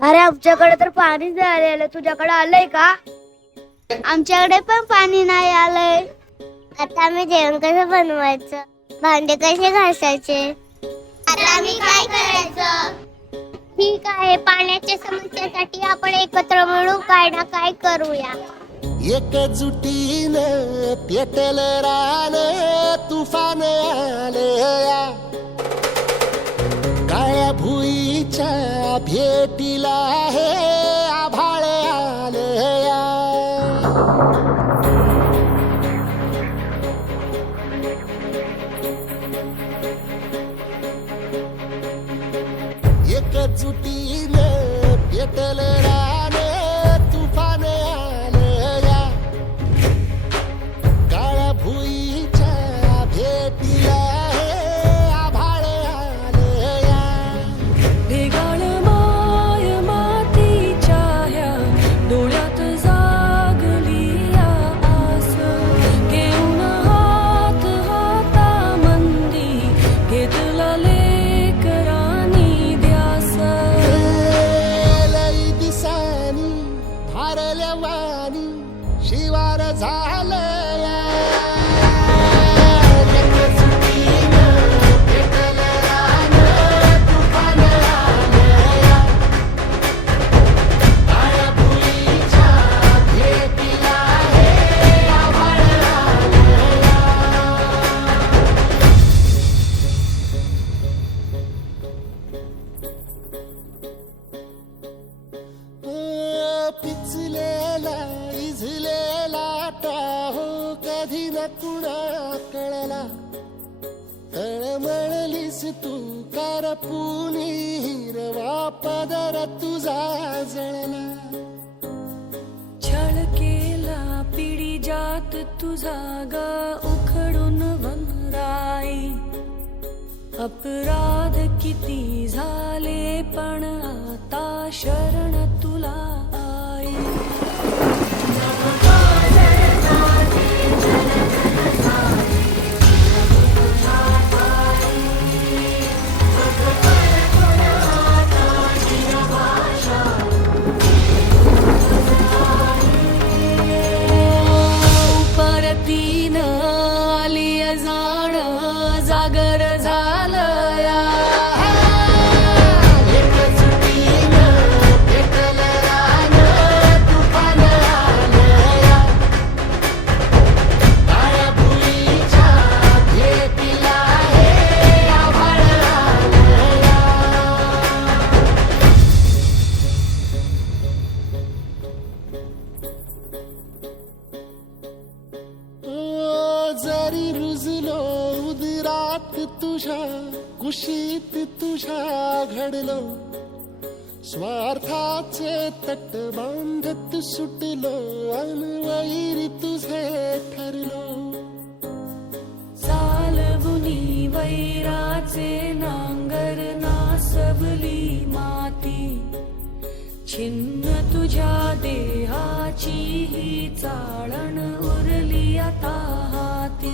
अरे आमच्याकडे तर पाणी नाही आलं, तुझ्याकडे आलंय का? आमच्याकडे पण पाणी नाही आलंय. आता आम्ही जेवण कसं बनवायचं, भांडे कसे घासायचे, आता आम्ही काय करायचं? ठीक आहे, पाण्याच्या समस्येसाठी आपण एकत्र मिळून काय ना काय करूया. एकजुटीनं पेटलं रान, तुफान आलया, काळ्या भुईच्या भेटीला हे आभाळ आलया. एकजुटीनं पेटलं रान, तुफान आलया, काळ्या भुईच्या भेटीला हे आभाळ आलया. भेगाळ माय मातीच्या ह्या डोळ्यात जागली या आस, घेऊन हात हातामंदी घेतला लेकरांनी ध्यास. लई दिसानी भारल्या वाणी शिवार झालया, एकजुटीनं पेटलं रान, तुफान आलया, काळ्या भुईच्या भेटीला हे आभाळ आलया. पिचलेला इझलेला टाहो कधी न कुणा कळला, तळमळलीस तू करपुनी हिरवा पदर तुझा जळला. छळ केला पिढी जात तुझा ग उखडून वनराई, अपराध किती झाले पण आता शरण तुला आई. परतीन आली जाण जागर झालया, एकजुटीनं पेटलं रान, तुफान आलया, काळ्या भुईच्या भेटीला हे आभाळ आलया. जरी रुजलो उदरात तुझ्या, कुशीत तुझ्या घडलो, स्वार्थाचे तट बांधत सुटलो, अनवैरी तुझे ठरलो. चालवुनी वैराचे नांगर नासवली माती, छिन्न तुझ्या देहाची ही चाळण उरली आता हाती.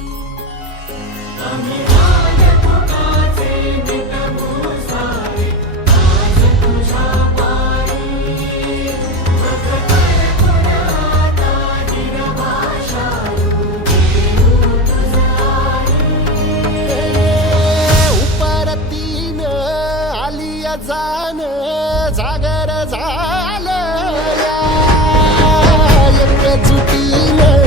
उपरतीनं आलिया जाण जागर झालया, एकजुटीनं